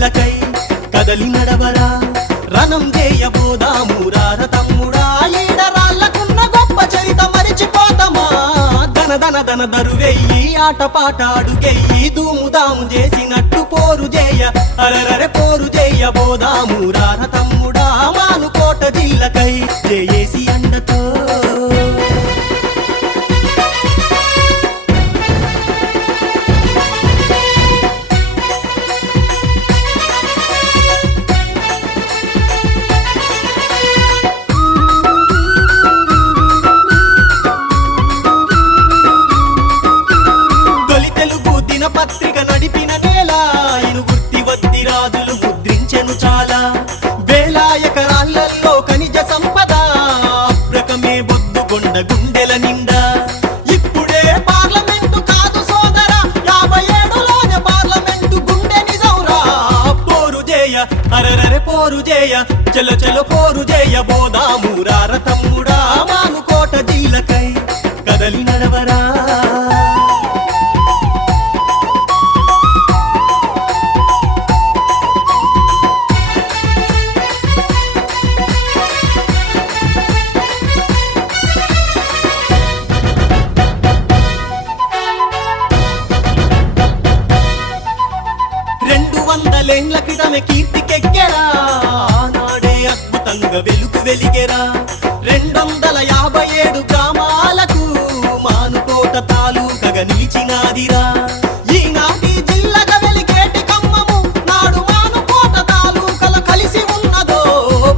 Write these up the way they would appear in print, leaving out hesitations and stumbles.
జిల్లకై కదలి నడవరా రణం చేయబోదాము రార తమ్ముడా ఈడరాళ్ళకున్న గొప్ప చరిత మరిచిపోతామా దన దన దన దరువెయ్యి ఆటపాట అడుగెయ్యి దూముదాము చేసినట్టు పోరు చేయ అరరరె పోరు చేయబోదాము రార తమ్ముడా మానుకోట జిల్లకై జేఏసీ అండతో పత్రిక నడిపిన నేల ఇనుగుర్తి వత్తి రాజులు ముద్రించెను చాలా వేల ఎకరాలలో ఖనిజ సంపద అప్రకమే బొద్దుకొండ గుండెల నిండా ఇప్పుడే పార్లమెంటు కాదు సోదర 57లోనే పార్లమెంటు గుండె నిజంరా పోరు చేయ అరరరె పోరు చేయ చల చల పోరు చేయ బోదాము రార తమ్ముడా మానుకోట జిల్లకై కదలి నడవరా వందలేండ్ల క్రితమే కీర్తికెక్కెరా నాడే అద్భుతంగా వెలుగు వెలిగెరా 257 గ్రామాలకు మానుకోట తాలూకగా నిలిచినాదిరా ఈనాటి జిల్లగా వెలిగేటి ఖమ్మము నాడు మానుకోట తాలూకల కలిసి ఉన్నదో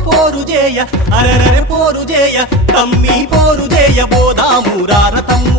పోరు చేయ అరరరె పోరు చేయ తమ్మి పోరు చేయ బోదాము రార తమ్ముడా